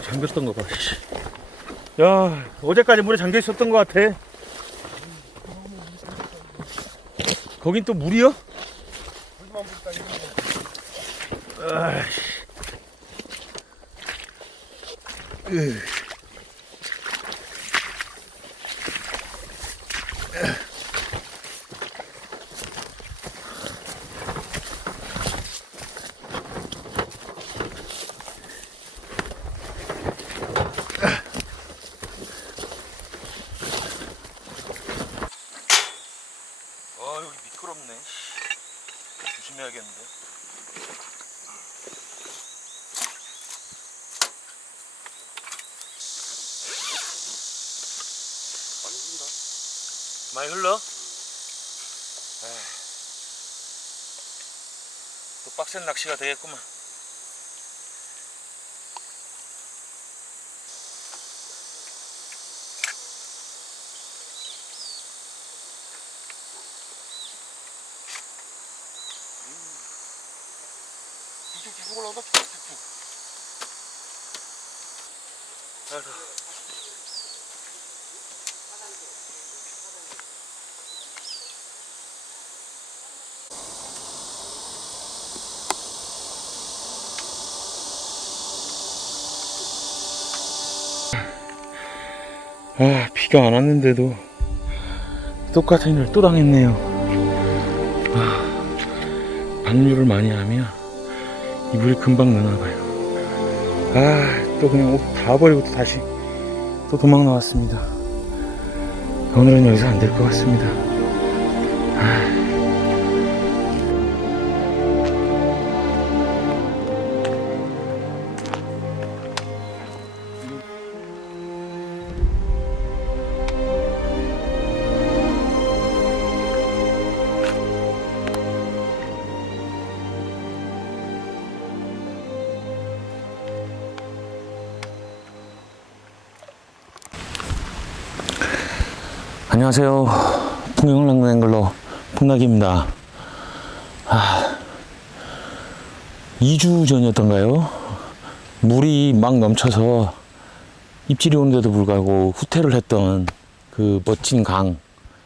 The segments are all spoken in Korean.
아 잠겼던 거 봐. 씨. 야 어제까지 물에 잠겨 있었던 것 같아. 거긴 또 물이요? 아이씨. 으. 아 여기 미끄럽네. 씨. 조심 해야겠는데. 많이 흔다. 많이 흘러? 에이. 또 빡센 낚시가 되겠구만. 쭉쭉 올라온다. 쭉쭉쭉. 아이고. 아, 비가 안 왔는데도 똑같은 일을 또 당했네요. 아, 방류를 많이 하면 이 물이 금방 느나봐요. 아, 또 그냥 옷 다 버리고 또 다시 또 도망 나왔습니다. 오늘은 여기서 안 될 것 같습니다. 안녕하세요. 풍경랑앵글러 풍락입니다. 아, 2주 전이었던가요? 물이 막 넘쳐서 입질이 오는데도 불구하고 후퇴를 했던 그 멋진 강,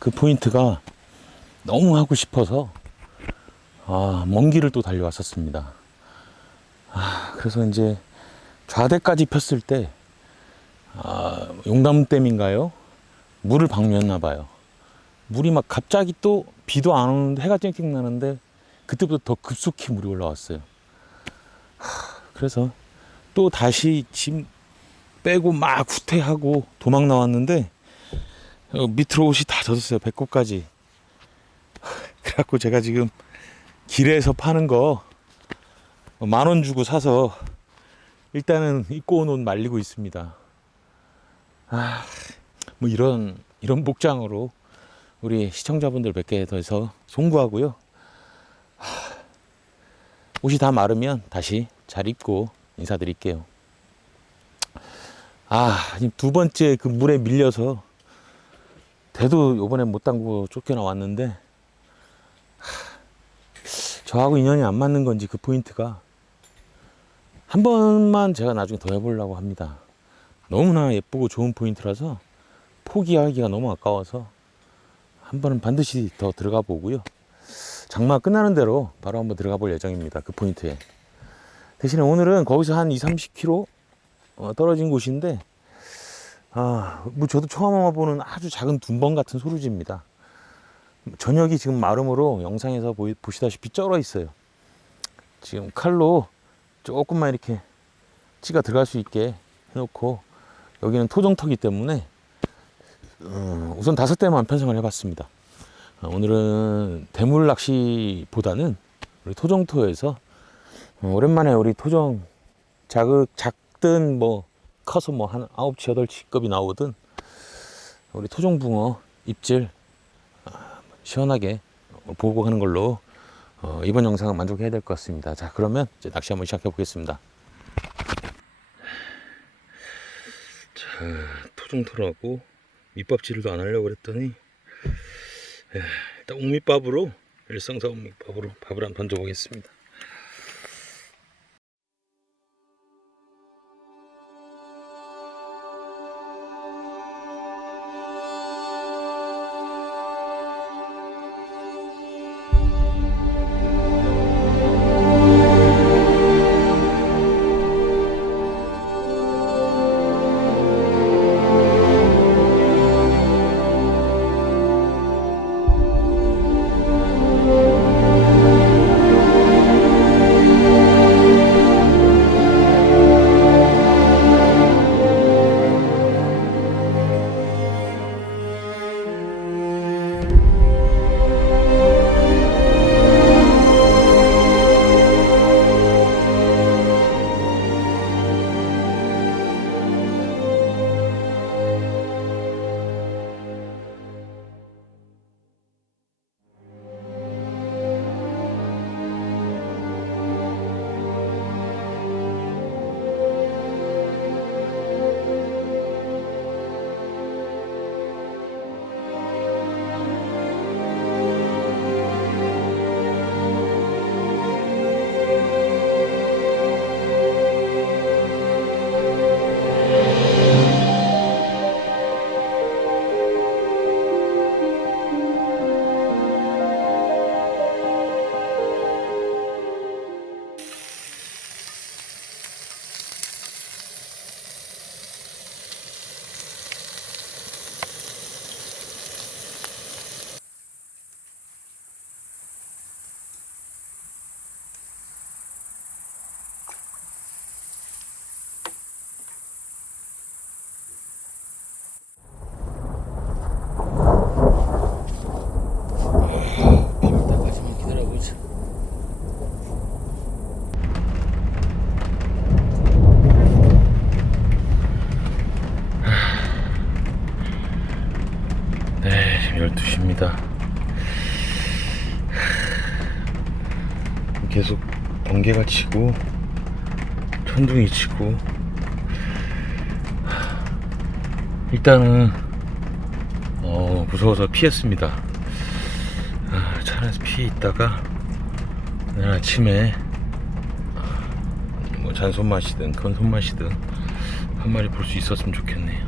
그 포인트가 너무 하고 싶어서 아, 먼 길을 또 달려왔었습니다. 아, 그래서 이제 좌대까지 폈을 때 아, 용담댐인가요? 물을 방류했나 봐요. 물이 막 갑자기 또 비도 안 오는데 해가 쨍쨍 나는데 그때부터 더 급속히 물이 올라왔어요. 하, 그래서 또 다시 짐 빼고 막 후퇴하고 도망 나왔는데 어, 밑으로 옷이 다 젖었어요. 배꼽까지. 하, 그래갖고 제가 지금 길에서 파는 거 만 원 주고 사서 일단은 입고 온 옷 말리고 있습니다. 아, 뭐 이런 이런 복장으로 우리 시청자분들 뵙게 돼서 송구하고요. 하, 옷이 다 마르면 다시 잘 입고 인사드릴게요. 아, 두 번째 그 물에 밀려서 대도 요번에 못 담고 쫓겨나 왔는데 하, 저하고 인연이 안 맞는 건지 그 포인트가 한 번만 제가 나중에 더 해보려고 합니다. 너무나 예쁘고 좋은 포인트라서 포기하기가 너무 아까워서 한 번은 반드시 더 들어가 보고요. 장마 끝나는 대로 바로 한번 들어가 볼 예정입니다. 그 포인트에. 대신에 오늘은 거기서 한 2, 30km 어, 떨어진 곳인데, 아, 뭐 저도 처음 와보는 아주 작은 둔번 같은 소루지입니다. 저녁이 지금 마름으로 영상에서 보이, 보시다시피 쩔어 있어요. 지금 칼로 조금만 이렇게 찌가 들어갈 수 있게 해놓고 여기는 토종터기 때문에 어, 우선 다섯 대만 편성을 해봤습니다. 어, 오늘은 대물 낚시보다는 우리 토종토에서 어, 오랜만에 우리 토종 자극 작든 뭐 커서 뭐 한 아홉 치 여덟 치급이 나오든 우리 토종 붕어 입질 어, 시원하게 보고 가는 걸로 어, 이번 영상은 만족해야 될 것 같습니다. 자 그러면 이제 낚시 한번 시작해 보겠습니다. 자 토종 토라고 밑밥질도 안 하려고 그랬더니 에, 일단 옥밑밥으로 일성사 옥밑밥으로 밥을 한번 던져보겠습니다. 2시입니다. 계속 번개가 치고 천둥이 치고 일단은 어, 무서워서 피했습니다. 아, 차 안에서 피해 있다가 내일 아침에 아, 뭐 잔손맛이든 큰 손맛이든 한 마리 볼 수 있었으면 좋겠네요.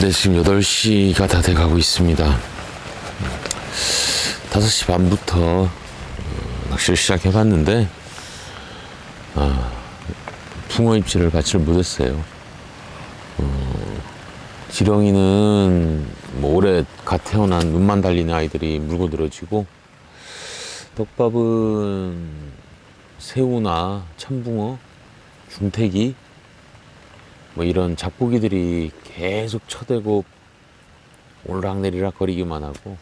네, 지금 8시가 다 돼가고 있습니다. 5시 반부터 어, 낚시를 시작해봤는데, 아, 붕어 입질을 받지를 못했어요. 어, 지렁이는 뭐 올해 갓 태어난 눈만 달리는 아이들이 물고 늘어지고, 떡밥은 새우나 참붕어, 중태기, 뭐 이런 잡고기들이 계속 쳐대고 올락내리락 거리기만 하고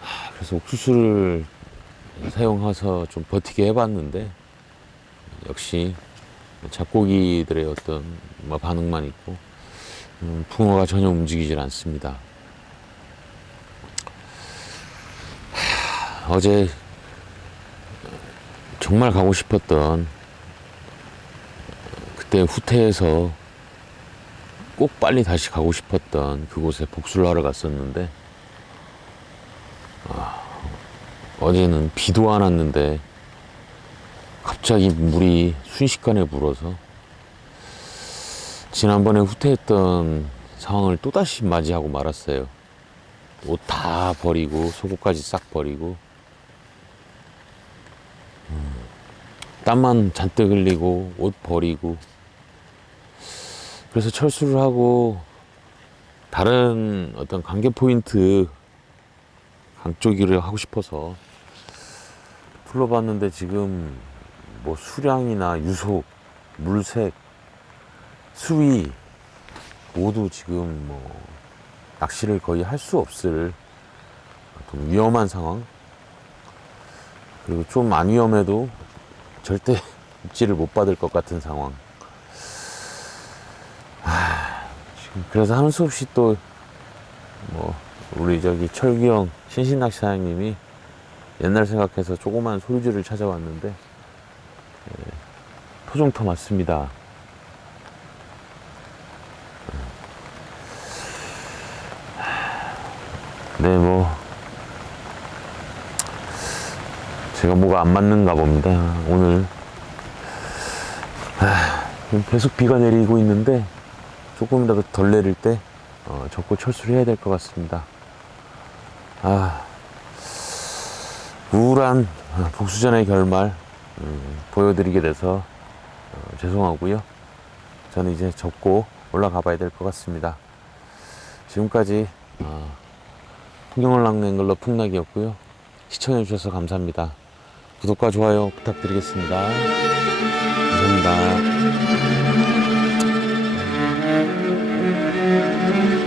하, 그래서 옥수수를 사용해서 좀 버티게 해봤는데 역시 잡고기들의 어떤 뭐 반응만 있고 음, 붕어가 전혀 움직이질 않습니다. 하, 어제 정말 가고 싶었던 그때 후퇴해서 꼭 빨리 다시 가고 싶었던 그곳에 복수를 하러 갔었는데 아, 어제는 비도 안 왔는데 갑자기 물이 순식간에 불어서 지난번에 후퇴했던 상황을 또다시 맞이하고 말았어요. 옷 다 버리고 속옷까지 싹 버리고 음, 땀만 잔뜩 흘리고 옷 버리고 그래서 철수를 하고 다른 어떤 관계 포인트 강조기를 하고 싶어서 불러봤는데 지금 뭐 수량이나 유속, 물색, 수위 모두 지금 뭐 낚시를 거의 할 수 없을 좀 위험한 상황. 그리고 좀 안 위험해도 절대 입질을 못 받을 것 같은 상황 지금 그래서 하는 수 없이 또 뭐 우리 저기 철기 형 신신낚시 사장님이 옛날 생각해서 조그만 소유주를 찾아왔는데 예, 토종터 맞습니다. 네, 뭐 제가 뭐가 안 맞는가 봅니다. 오늘 아, 계속 비가 내리고 있는데 조금이라도 덜 내릴 때 어, 접고 철수를 해야 될 것 같습니다. 아, 우울한 어, 복수전의 결말 음, 보여드리게 돼서 어, 죄송하고요. 저는 이제 접고 올라가 봐야 될 것 같습니다. 지금까지 어, 풍경을 낚는 걸로 풍락이었고요. 시청해 주셔서 감사합니다. 구독과 좋아요 부탁드리겠습니다. 감사합니다. Música